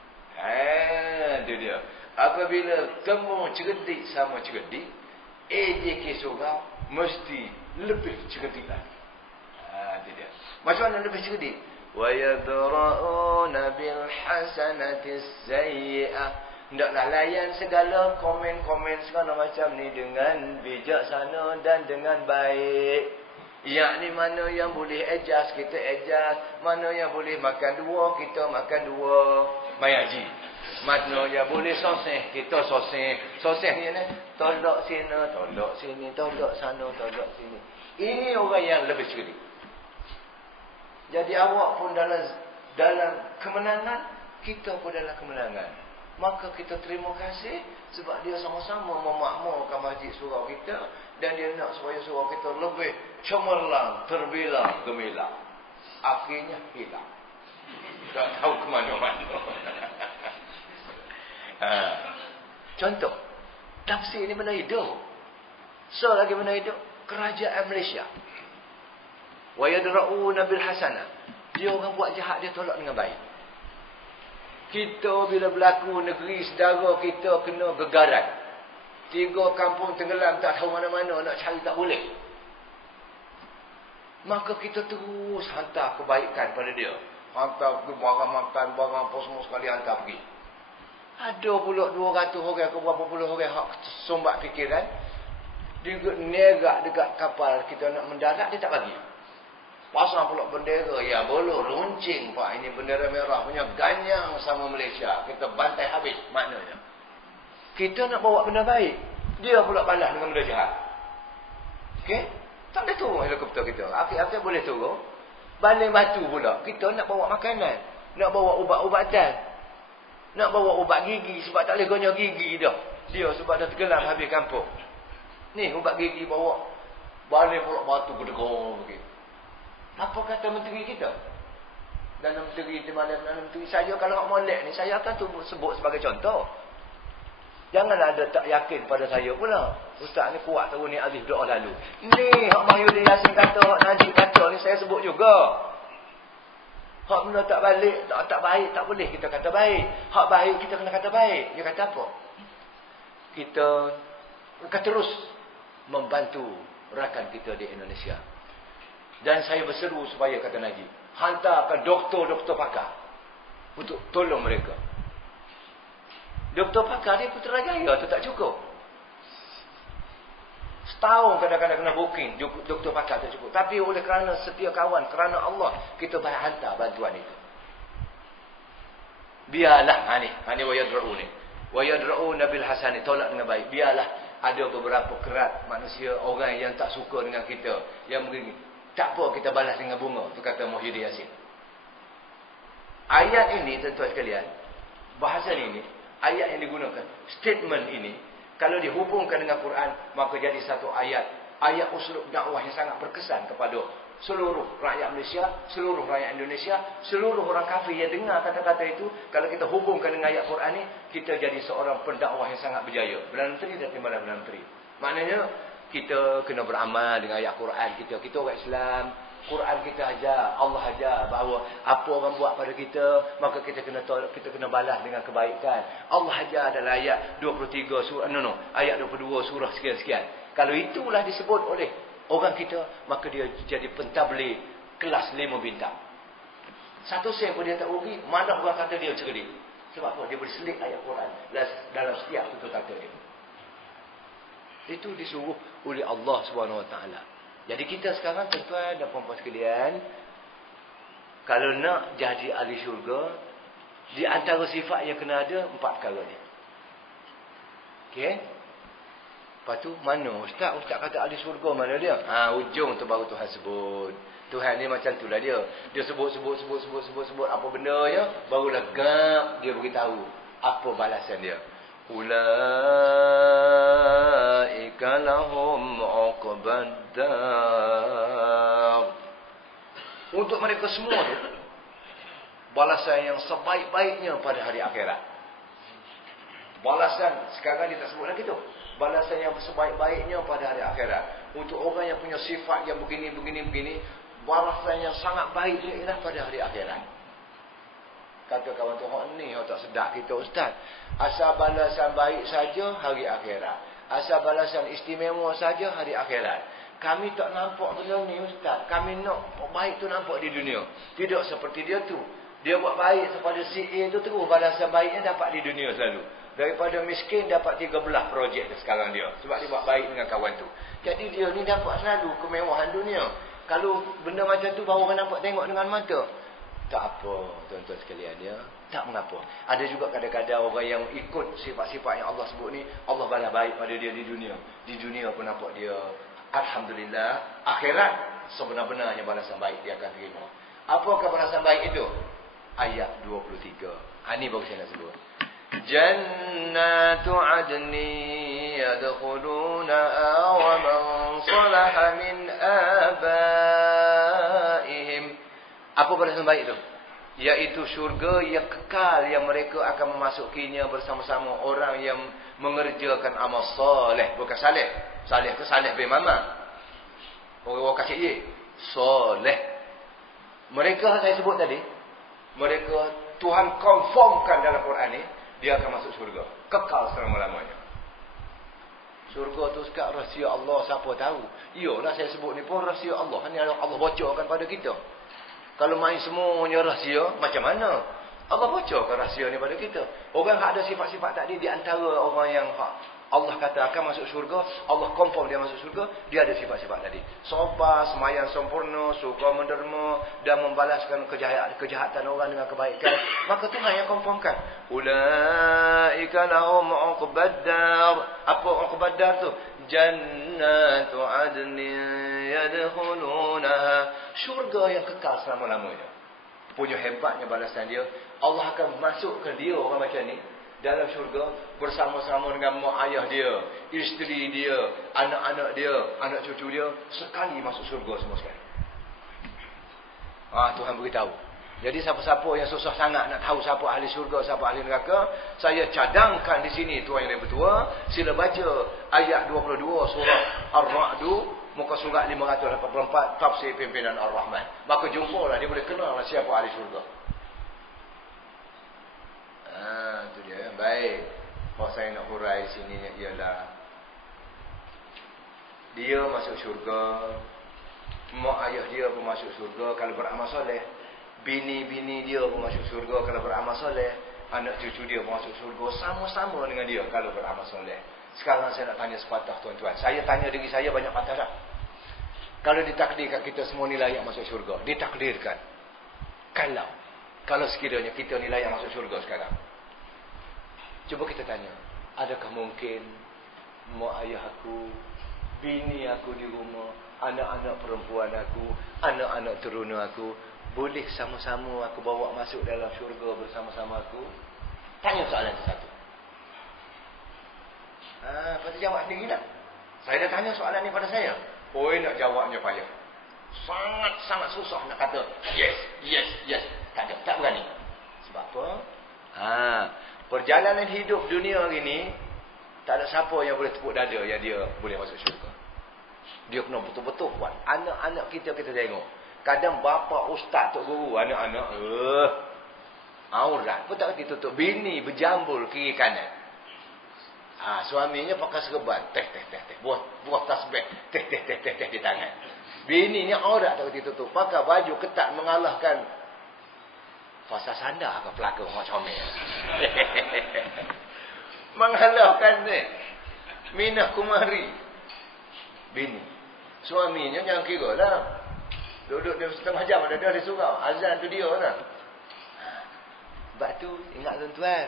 Itu dia. Apabila tembung cerdik sama cerdik, AJK surau mesti lebih cerdik lagi. Itu dia. Macam mana lebih cerdik? وَيَدْرَؤُونَ بِالْحَسَنَةِ السَّيِّئَةِ. Hendaklah layan segala komen-komen segala macam ni dengan bijaksana dan dengan baik. Yakni mana yang boleh adjust, kita adjust. Mana yang boleh makan dua, kita makan dua. Mayaji. Mana yang boleh soseh, kita soseh. Soseh ni tolak sini, tolak sini, tolak sana, tolak sini. Ini orang yang lebih cerdik. Jadi awak pun dalam kemenangan, kita pun dalam kemenangan. Maka kita terima kasih sebab dia sama-sama memakmurkan masjid surau kita dan dia nak supaya surau kita lebih cemerlang, terbilang, gemilang. Akhirnya hilang. Tak tahu ke mana-mana. Contoh, tafsir ini benda hidup. So lagi benda hidup, kerajaan Malaysia. Wa yadra'una bil hasanah. Dia orang buat jahat dia tolak dengan baik. Kita bila berlaku negeri saudara kita kena gegaran. 3 kampung tenggelam tak tahu mana-mana nak cari tak boleh. Maka kita terus hantar kebaikan pada dia. Hantar pergi barang makan, barang apa semua sekali hantar pergi. Ada pula 200 orang ke berapa puluh orang hak sombat fikiran. Dia nerak dekat kapal kita nak mendarat dia tak bagi. Pasang pula bendera. Ya boleh runcing pak. Ini bendera merah punya ganyang sama Malaysia. Kita bantai habis maknanya. Kita nak bawa benda baik. Dia pula balas dengan benda jahat. Okey? Tak boleh turun helikopter kita. Akhir-akhir boleh turun. Baling batu pula. Kita nak bawa makanan. Nak bawa ubat-ubatan. Nak bawa ubat gigi. Sebab tak boleh gonyok gigi dah. Dia sebab dah tenggelam habis kampung. Ni ubat gigi bawa. Baling pula batu gedegor begitu. Apa kata menteri kita? Dalam menteri di malam menteri saya kalau nak molek ni saya akan sebut sebagai contoh. Janganlah ada tak yakin pada saya pula. Ustaz ni kuat tahu ni Aziz doa lalu. Ni hak Mahyudin Yassin kata, hak Najib kata ni saya sebut juga. Hak benda tak balik, tak baik tak boleh kita kata baik. Hak baik kita kena kata baik. Dia kata apa? Kita akan terus membantu rakan kita di Indonesia. Dan saya berseru supaya kata Najib, hantarkan doktor-doktor pakar untuk tolong mereka. Doktor pakar ni Putrajaya tu tak cukup. Setahun kadang-kadang kena booking, doktor pakar tak cukup. Tapi oleh kerana setia kawan, kerana Allah, kita bayar hantar bantuan itu. Biarlah, ni wa yadra'u ni. Wa yadra'una bil hasani, tolak dengan baik. Biarlah ada beberapa kerat manusia, orang yang tak suka dengan kita, yang begini. Tak apa kita balas dengan bunga, tu kata Muhyiddin Yassin. Ayat ini tuan-tuan sekalian, bahasan ini, ayat yang digunakan, statement ini, kalau dihubungkan dengan Quran, maka jadi satu ayat uslub dakwah yang sangat berkesan kepada seluruh rakyat Malaysia, seluruh rakyat Indonesia, seluruh orang kafir yang dengar kata-kata itu. Kalau kita hubungkan dengan ayat Quran ni, kita jadi seorang pendakwah yang sangat berjaya. Perdana Menteri dan Timbalan Perdana Menteri. Maknanya kita kena beramal dengan ayat Quran kita. Kita orang Islam, Quran kita ajar, Allah ajar bahawa apa orang buat pada kita, maka kita kena balas dengan kebaikan. Allah ajar dalam ayat 23 surah ayat 22 surah sekian-sekian. Kalau itulah disebut oleh orang kita, maka dia jadi pentabligh kelas 5 bintang. Satu sen pun dia tak rugi, mana orang kata dia cerdik. Sebab apa? Dia boleh selit ayat Quran dalam setiap tutur kata dia. Itu disuruh oleh Allah SWT. Jadi kita sekarang, tuan-tuan dan puan-puan sekalian, kalau nak jadi ahli syurga, di antara sifat yang kena ada 4 perkara ni. Okey? Lepas tu, mana Ustaz kata ahli syurga, mana dia? Ujung tu baru Tuhan sebut. Tuhan ni macam tu lah dia. Dia sebut apa benda ya, baru legap dia beritahu apa balasan dia. Ulaika lahum uqbaddar. Untuk mereka semua tu, balasan yang sebaik-baiknya pada hari akhirat. Balasan, sekarang dia tak sebut lagi tu. Balasan yang sebaik-baiknya pada hari akhirat. Untuk orang yang punya sifat yang begini, balasan yang sangat baik dia ialah pada hari akhirat. Kata kawan tu, ni tak sedap kita Ustaz. Asal balasan baik saja hari akhirat. Asal balasan istimewa saja hari akhirat. Kami tak nampak benda ni Ustaz. Kami nak baik tu nampak di dunia. Tidak seperti dia tu. Dia buat baik kepada si A tu terus balasan baiknya dapat di dunia selalu. Daripada miskin dapat 13 projek sekarang dia. Sebab dia buat baik dengan kawan tu. Jadi dia ni dapat selalu kemewahan dunia. Kalau benda macam tu baru orang nampak tengok dengan mata. Tak apa tuan-tuan sekalian ya. Tak mengapa. Ada juga kadang-kadang orang yang ikut sifat-sifat yang Allah sebut ni, Allah balas baik pada dia di dunia. Di dunia pun nampak dia, alhamdulillah. Akhirat sebenar-benarnya balasan baik dia akan terima. Apakah balasan baik itu? Ayat 23. Ini baru saya nak sebut. Jannatu adni yadkhulunaha wa man salaha min abaihim. Apa balasan baik itu? Iaitu syurga yang kekal, yang mereka akan memasukinya bersama-sama orang yang mengerjakan amal soleh. Bukan saleh. Saleh ke saleh bin mama. Orang kasih ye. Soleh. Mereka saya sebut tadi, mereka Tuhan confirmkan dalam Quran ni, dia akan masuk syurga. Kekal selama-lamanya. Syurga tu sekat rahsia Allah, siapa tahu. Iyalah saya sebut ni pun rahsia Allah. Ni Allah bocorkan pada kita. Kalau main semuanya rahsia, macam mana? Allah bocorkan rahsia ni pada kita. Orang yang ada sifat-sifat tadi, di antara orang yang Allah kata akan masuk syurga, Allah confirm dia masuk syurga, dia ada sifat-sifat tadi. Sabar, semayang sempurna, suka menderma dan membalaskan kejahatan orang dengan kebaikan. Maka Tuhan yang confirmkan. Ulaika lahum uqbaddar. Apa uqbaddar tu? Jannatu adnin yadkhulunaha. Syurga yang kekal selama-lamanya. Punya hebatnya balasan dia. Allah akan masukkan dia orang macam ni dalam syurga bersama-sama dengan mak ayah dia, isteri dia, anak-anak dia, anak cucu dia, sekali masuk syurga semua sekali. Tuhan beritahu. Jadi siapa-siapa yang susah sangat nak tahu siapa ahli syurga, siapa ahli neraka, saya cadangkan di sini tuan yang lebih tua, sila baca ayat 22 surah Ar-Ra'd, muka surat 584, tafsir pimpinan Ar-Rahman. Maka jumpalah, dia boleh kenal siapa ahli syurga. Itu dia. Baik. Kalau saya nak hurai sini ialah dia masuk syurga, mak ayah dia pun masuk syurga kalau beramal soleh, bini-bini dia pun masuk syurga kalau beramal soleh, anak cucu dia pun masuk syurga sama-sama dengan dia kalau beramal soleh. Sekarang saya nak tanya sepatah tuan-tuan. Saya tanya diri saya banyak patah tak? Kalau ditakdirkan kita semua ni layak masuk syurga. Ditakdirkan. Kalau sekiranya kita ni layak masuk syurga sekarang. Cuba kita tanya. Adakah mungkin mak ayah aku, bini aku di rumah, anak-anak perempuan aku, anak-anak teruna aku, boleh sama-sama aku bawa masuk dalam syurga bersama-sama aku? Tanya soalan itu satu. Patut jawab sendiri tak? Saya dah tanya soalan ni pada saya. Oi, nak jawabnya payah. Sangat-sangat susah nak kata yes. Tak ada, tak berani. Sebab apa? Perjalanan hidup dunia hari ni, tak ada siapa yang boleh tepuk dada yang dia boleh masuk syurga. Dia kena betul-betul kuat. Anak-anak kita tengok. Kadang bapa, ustaz, tok guru, anak-anak aurat pun tak ditutup. Bini berjambul kiri kanan. Suaminya pakai serban, teh. Buah tasbih, teh di tangan. Bininya aurat tak ditutup. Pakai baju ketat mengalahkan fasa sandar ke pelakon macam ni. Mengalahkan ni. Minah kumari. Bini. Suaminya jangan kira lah. Duduk dia setengah jam ada dia surau. Azan tu dia lah. Sebab tu ingat tuan-tuan.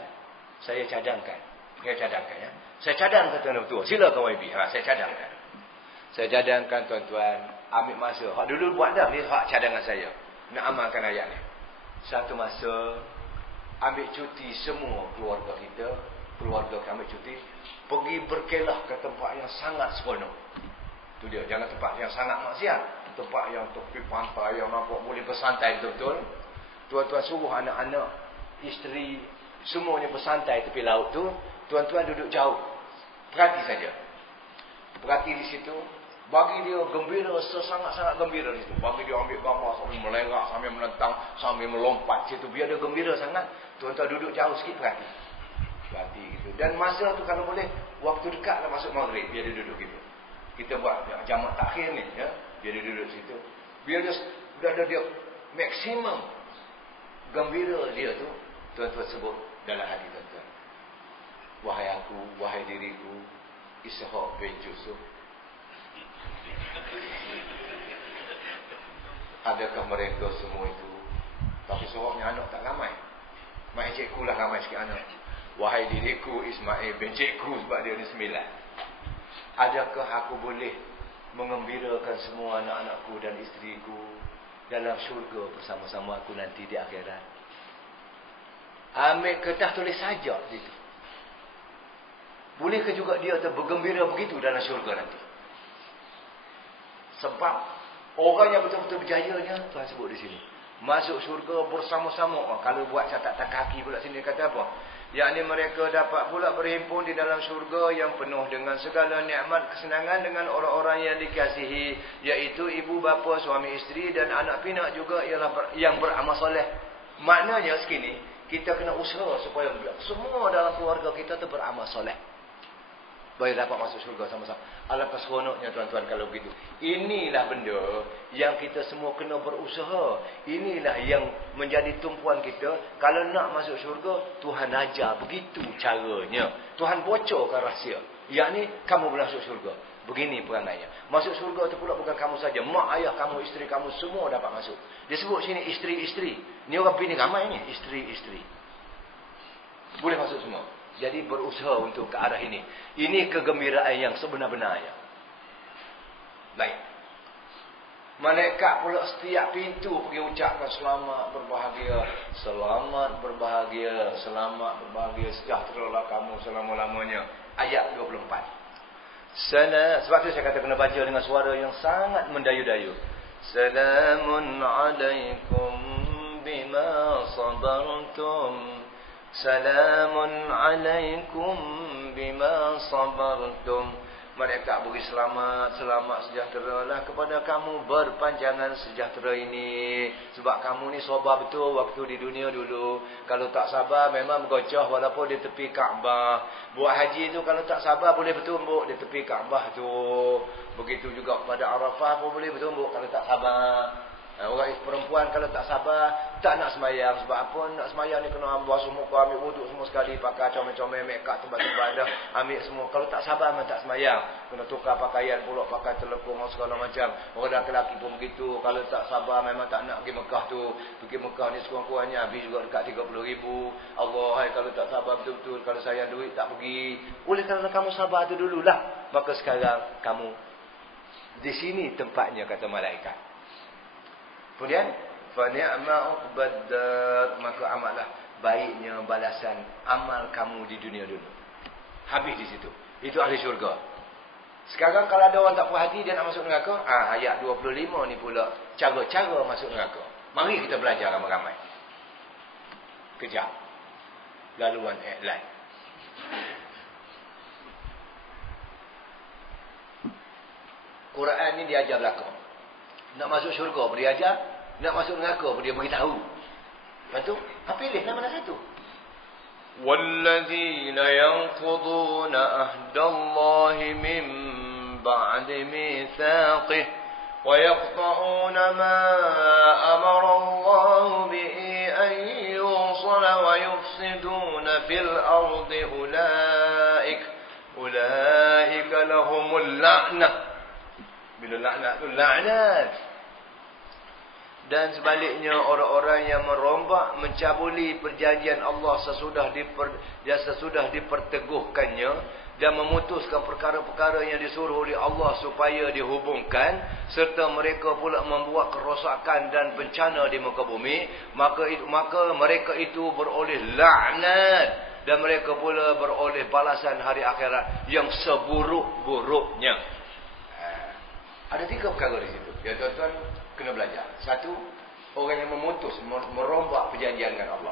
Saya cadangkan ya. Saya cadangkan tuan-tuan betul. Silakan YB. Saya cadangkan tuan-tuan. Ambil masa. Hak dulu buat dah. Ni hak cadangan saya. Nak amalkan ayat ni. Satu masa. Ambil cuti semua keluarga kita. Keluarga kami ambil cuti. Pergi berkelah ke tempat yang sangat seronok. Itu dia. Jangan tempat yang sangat maksiat. Tempat yang tepi pantai. Yang nampak boleh bersantai betul-betul. Tuan-tuan suruh anak-anak, isteri, semuanya bersantai tepi laut tu. Tuan-tuan duduk jauh. Perhati saja. Perhati di situ. Bagi dia gembira, sesangat-sangat gembira di situ. Bagi dia ambil gambar sambil melengak, sambil menentang, sambil melompat situ. Biar dia gembira sangat. Tuan-tuan duduk jauh sikit, perhati gitu. Dan masa tu kalau boleh, waktu dekat lah masuk maghrib. Biar dia duduk gitu. Kita buat jamak takhir ni. Ya? Biar dia duduk situ. Biar dia berada dia maksimum gembira dia tu. Tuan-tuan sebut dalam hati tuan-tuan. Wahai aku, wahai diriku, Ishaq bin Yusuf. Adakah mereka semua itu? Tapi seorangnya anak tak ramai. Mak cikgu lah ramai sikit anak. Wahai diriku Ismail bin cikgu, sebab dia ni 9. Adakah aku boleh mengembirakan semua anak-anakku dan isteriku dalam syurga bersama-sama aku nanti di akhirat? Ambil kertas tulis sajak situ. Bolehkah juga dia bergembira begitu dalam syurga nanti? Sebab orang yang betul-betul berjayanya, Tuhan sebut di sini, masuk syurga bersama-sama. Kalau buat catatan kaki pula sini kata apa? Yakni mereka dapat pula berhimpun di dalam syurga yang penuh dengan segala nikmat kesenangan dengan orang-orang yang dikasihi, iaitu ibu bapa, suami isteri dan anak pinak juga ialah yang beramal soleh. Maknanya segini, kita kena usaha supaya semua dalam keluarga kita tu beramal soleh. Baik dapat masuk syurga sama-sama. Alangkah seronoknya tuan-tuan kalau begitu. Inilah benda yang kita semua kena berusaha. Inilah yang menjadi tumpuan kita. Kalau nak masuk syurga, Tuhan ajar begitu caranya. Tuhan bocorkan rahsia. Yakni kamu boleh masuk syurga. Begini perangainya. Masuk syurga itu pula bukan kamu saja. Mak, ayah kamu, isteri kamu semua dapat masuk. Dia sebut sini isteri-isteri. Ni orang bini ramai ni. Isteri-isteri. Boleh masuk semua. Jadi berusaha untuk ke arah ini. Ini kegembiraan yang sebenar-benarnya. Baik. Malaikat pula setiap pintu pergi ucapkan selamat berbahagia. Selamat berbahagia. Selamat berbahagia. Sejahteralah kamu selama-lamanya. Ayat 24. Sebab tu saya kata kena baca dengan suara yang sangat mendayu-dayu. Salamun alaikum bima sabartum. Salamun alaikum bima sabartum. Mereka beri selamat sejahteralah kepada kamu berpanjangan sejahtera ini. Sebab kamu ni sabar betul waktu di dunia dulu. Kalau tak sabar memang bergocoh walaupun di tepi Kaabah. Buat haji tu kalau tak sabar boleh bertumbuk di tepi Kaabah tu. Begitu juga pada Arafah pun boleh bertumbuk kalau tak sabar. Orang perempuan kalau tak sabar, tak nak semayang. Sebab apa? Nak semayang ni kena basuh muka, ambil wuduk semua sekali, pakai comel-comel, make up, tempat-tempat dah, ambil semua. Kalau tak sabar memang tak semayang. Kena tukar pakaian pula, pakai telepon segala macam. Orang lelaki pun begitu. Kalau tak sabar memang tak nak pergi Mekah tu. Pergi Mekah ni sekurang-kurangnya habis juga dekat 30,000. Allah, kalau tak sabar betul-betul, kalau saya duit tak pergi. Oleh kerana kamu sabar tu dululah, maka sekarang kamu di sini tempatnya, kata malaikat. Kemudian fa ni'ma uqbaddar, maka amatlah baiknya balasan amal kamu di dunia dulu. Habis di situ. Itu ahli syurga. Sekarang kalau ada orang tak puas hati dia nak masuk neraka, ayat 25 ni pula cara-cara masuk neraka. Mari kita belajar ramai-ramai. Kejap. Laluan iklan. Quran ni diajar belakang. Nak masuk syurga pun dia ajar, nak masuk neraka pun dia beritahu. Lepas tu, pilihlah mana satu. وَالَّذِينَ يَنْقُضُونَ أَهْدَ اللَّهِ مِنْ بَعْدِ مِيثَاقِهِ وَيَقْطَعُونَ مَا أَمَرَ اللَّهُ بِهِ أَنْ يُوصَلَ وَيُفْسِدُونَ فِي الْأَرْضِ أُولَئِكَ لَهُمُ اللَّعْنَةُ. Bila laknat tu laknat. Dan sebaliknya orang-orang yang merombak, mencabuli perjanjian Allah sesudah diperteguhkannya dan memutuskan perkara-perkara yang disuruh oleh Allah supaya dihubungkan, serta mereka pula membuat kerosakan dan bencana di muka bumi, maka mereka itu beroleh laknat dan mereka pula beroleh balasan hari akhirat yang seburuk-buruknya. Ada 3 perkara di situ. Ya tuan-tuan kena belajar. Satu, orang yang memutus, merombak perjanjian dengan Allah.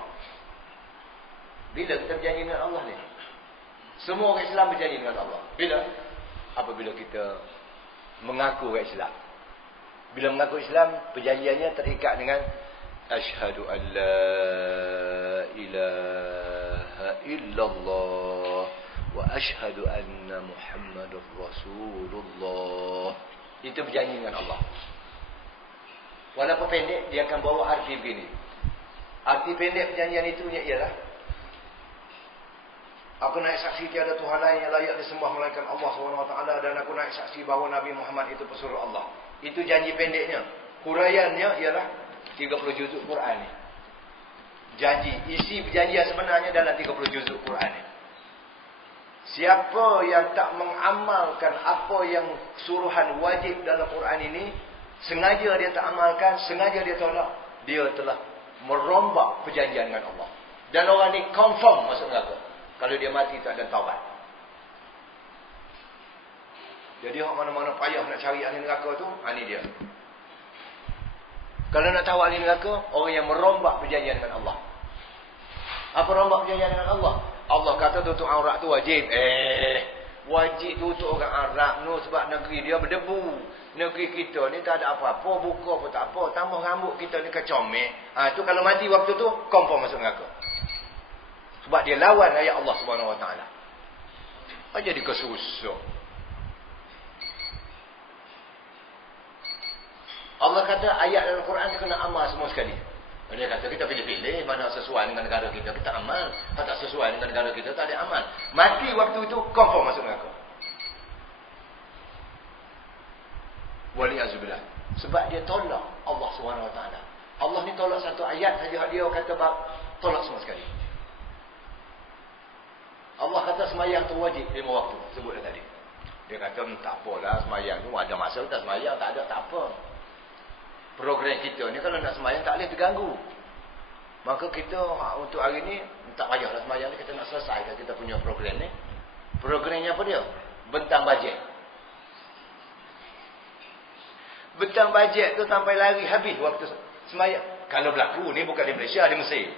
Bila kita berjanji dengan Allah ni? Semua orang Islam berjanji dengan Allah. Bila? Apabila kita mengaku orang Islam. Bila mengaku Islam, perjanjiannya terikat dengan Asyhadu an la ilaha illallah wa asyhadu anna Muhammadur Rasulullah. Itu berjanji dengan Allah. Walaupun pendek, dia akan bawa arti begini. Arti pendek perjanjian itu ialah, aku naik saksi tiada Tuhan lain yang layak disembah melainkan Allah SWT, dan aku naik saksi bahawa Nabi Muhammad itu pesuruh Allah. Itu janji pendeknya. Huraiannya ialah 30 juzuk Quran ni. Janji, isi perjanjian sebenarnya dalam 30 juzuk Quran ni. Siapa yang tak mengamalkan apa yang suruhan wajib dalam Quran ini, sengaja dia tak amalkan, sengaja dia tolak, dia telah merombak perjanjian dengan Allah. Dan orang ni confirm masuk neraka kalau dia mati tak ada taubat. Jadi orang mana-mana payah nak cari ahli neraka tu, ni dia. Kalau nak tahu ahli neraka, orang yang merombak perjanjian dengan Allah. Apa rombak perjanjian dengan Allah? Allah kata tutup aurat tu wajib. Wajib tutup orang Arab tu sebab negeri dia berdebu. Negeri kita ni tak ada apa-apa, buka pun tak apa, tambah rambut kita ni kecomel. Tu kalau mati waktu tu, confirm masuk neraka. Sebab dia lawan ayat Allah Subhanahu Wa Taala. Jadi kesusuk. Allah kata ayat dalam Quran dia kena amal semua sekali. Dia kata kita pilih-pilih mana sesuai dengan negara kita, kita amal. Kalau tak sesuai dengan negara kita, tak ada amal. Mati waktu itu, confirm masuk neraka. Wali'azubillah. Sebab dia tolak Allah SWT. Allah ni tolak satu ayat saja, dia kata tolak semua sekali. Allah kata semayang tu wajib 5 waktu. Sebut dah tadi. Dia kata tak apalah semayang tu. Ada masa kita semayang, tak ada, tak apa. Program kita ni kalau nak semayang tak boleh terganggu. Maka kita untuk hari ni tak payahlah semayang ni, kita nak selesaikan kita punya program ni. Programnya apa dia? Bentang bajet. Bentang bajet tu sampai lari habis waktu semayang. Kalau berlaku ni bukan di Malaysia, di Mesir.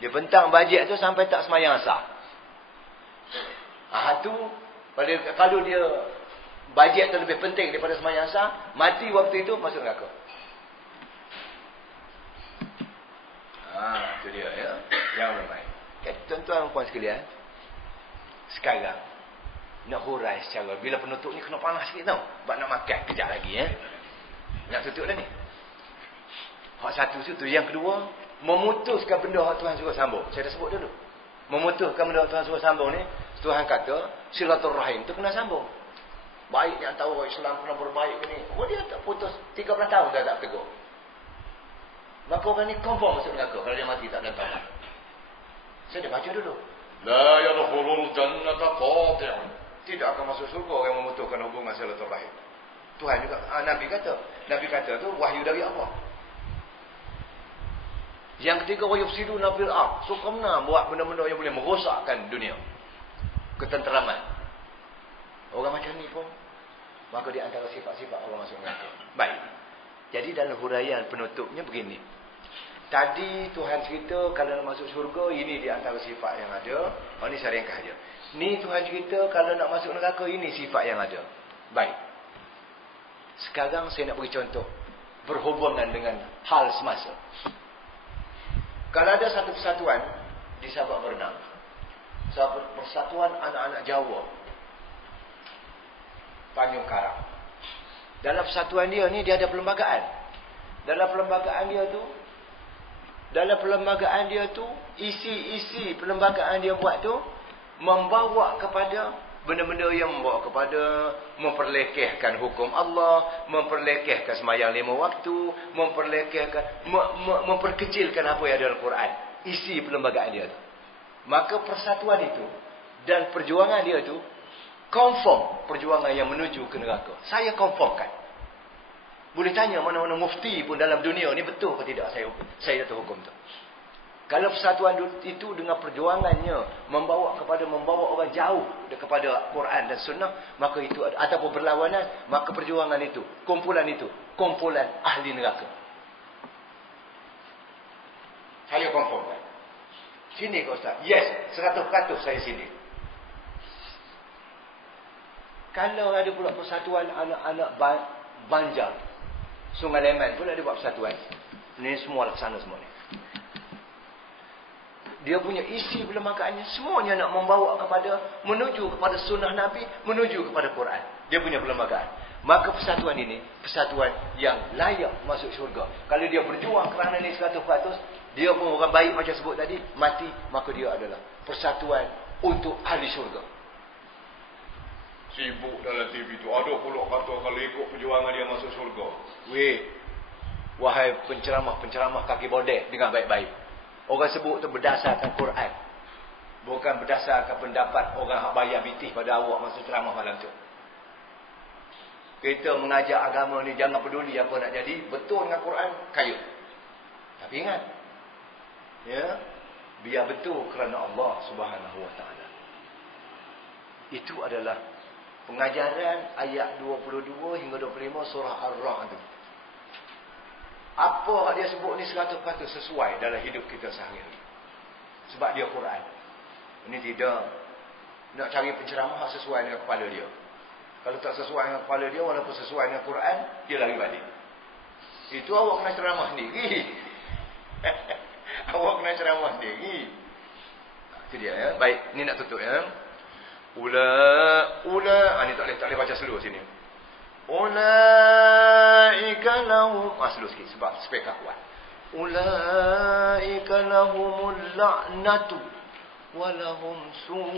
Dia bentang bajet tu sampai tak semayang asar. Tu kalau dia bajet tu lebih penting daripada semayang asar, mati waktu itu masuk neraka. Itu dia ya. Yang ramai. Tuan-tuan dan puan sekalian, sekarang nak hurai secara, bila penutup ni kena panas sikit tau. Sebab nak makan kejap lagi Nak tutup dah ni. Hak satu tu. Yang kedua, memutuskan benda hak Tuhan suruh sambung. Saya dah sebut dulu. Memutuskan benda hak Tuhan suruh sambung ni, Tuhan kata silaturahim tu kena sambung. Baik yang tahu orang Islam kena berbaik ni. Oh dia tak putus 13 tahun dah tak tegur. Maka orang ni confirm masuk neraka kalau dia mati tak datang. Saya dah baca dulu. La yadkhulul jannata qati'un. Tidak akan masuk surga orang yang memutuskan hubungan silaturahim. Tuhan juga Nabi kata tu wahyu dari Allah. Yang ketiga, wa yufsiduna fil ardh. Sukamna buat benda-benda yang boleh merosakkan dunia. Ketenteraman. Orang macam ni pun, maka di antara sifat-sifat orang masuk neraka. Baik. Jadi dalam huraian penutupnya begini. Tadi Tuhan cerita kalau nak masuk syurga, ini di antara sifat yang ada. Oh, ni saya ringkas je. Ni Tuhan cerita kalau nak masuk neraka, ini sifat yang ada. Baik. Sekarang saya nak beri contoh berhubungan dengan hal semasa. Kalau ada satu persatuan di Sabak Bernang, persatuan anak-anak Jawa, Tanjung Karang. Dalam persatuan dia ni, dia ada perlembagaan. Dalam perlembagaan dia tu, isi perlembagaan dia buat tu membawa kepada benda-benda yang membawa kepada memperlekehkan hukum Allah, memperlekehkan sembahyang 5 waktu, memperkecilkan apa yang ada dalam Quran. Isi perlembagaan dia tu. Maka persatuan itu dan perjuangan dia tu confirm perjuangan yang menuju ke neraka. Saya confirmkan. Boleh tanya mana-mana mufti pun dalam dunia ni betul ke tidak saya jatuh hukum tu. Kalau persatuan itu dengan perjuangannya membawa orang jauh kepada Quran dan Sunnah, maka itu ataupun berlawanan, maka perjuangan itu, kumpulan ahli neraka. Saya confirmkan. Sini ke Ustaz? Yes, 100% saya sini. Kalau ada pula persatuan anak-anak Banjar, Sungai Leman pula dia buat persatuan. Ni semua laksana semua ni. Dia punya isi perlembagaannya semuanya nak membawa menuju kepada sunnah Nabi, menuju kepada Quran. Dia punya perlembagaan. Maka persatuan ini, persatuan yang layak masuk syurga. Kalau dia berjuang kerana ni 100%, dia pun orang baik macam sebut tadi, mati, maka dia adalah persatuan untuk ahli syurga. Sibuk dalam TV tu. Ada pula kata kalau ikut perjuangan dia masuk syurga. Wahai penceramah kaki bodek, dengar baik-baik. Orang sebut tu berdasarkan Quran. Bukan berdasarkan pendapat orang yang bayar bitih pada awak masa ceramah malam tu. Kita mengajar agama ni jangan peduli apa nak jadi. Betul dengan Quran, kayut. Tapi ingat. Ya, biar betul kerana Allah Subhanahu Wa Taala. Itu adalah pengajaran ayat 22 hingga 25 surah Ar-Ra'd. Apa dia sebut ni 100% sesuai dalam hidup kita sehari-hari. Sebab dia Quran. Ini tidak nak cari penceramah sesuai dengan kepala dia. Kalau tak sesuai dengan kepala dia, walaupun sesuai dengan Quran, dia lari balik. Itu awak kena ceramah sendiri. Awak kena ceramah sendiri. Itu dia ya. Baik, ni nak tutup ya. Ni tak boleh baca slow sini. Ulaika lahum slow sikit sebab speaker kuat. Ulaika lahumul la'natu wa lahum su'uddad.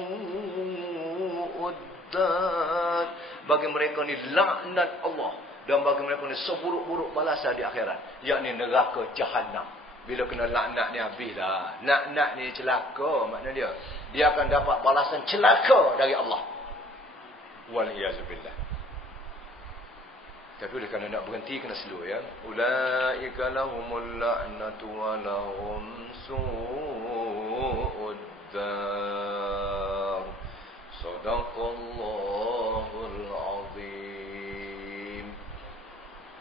Bagi mereka ni laknat Allah dan bagi mereka ni seburuk-buruk balasan di akhirat, yakni neraka Jahannam. Bila kena laknat ni habislah. Laknat ni celaka makna dia. Dia akan dapat balasan celaka dari Allah. Wal-iyazubillah. Tapi kalau nak berhenti kena slow ya. Ulaika lahumul la'natu wa lahum su'uddar. Sadaqallahul azim.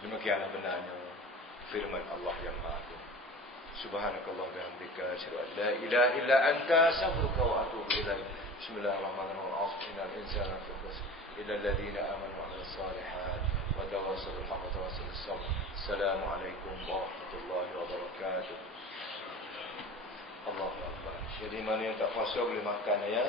Demikianlah benarnya firman Allah yang Maha Agung. Subhanakallah bihamdika asyhadu an la ilaha illa anta astaghfiruka wa atubu ilaik. Bismillahirrahmanirrahim. Innal insana lafi khusr illa alladhina amanu wa 'amilus solihat wa tawassaw bil haqqi wa tawassaw bis sabr. Assalamualaikum warahmatullahi wabarakatuh. Allahu akbar. Jadi mana yang tak puasa boleh makan ya.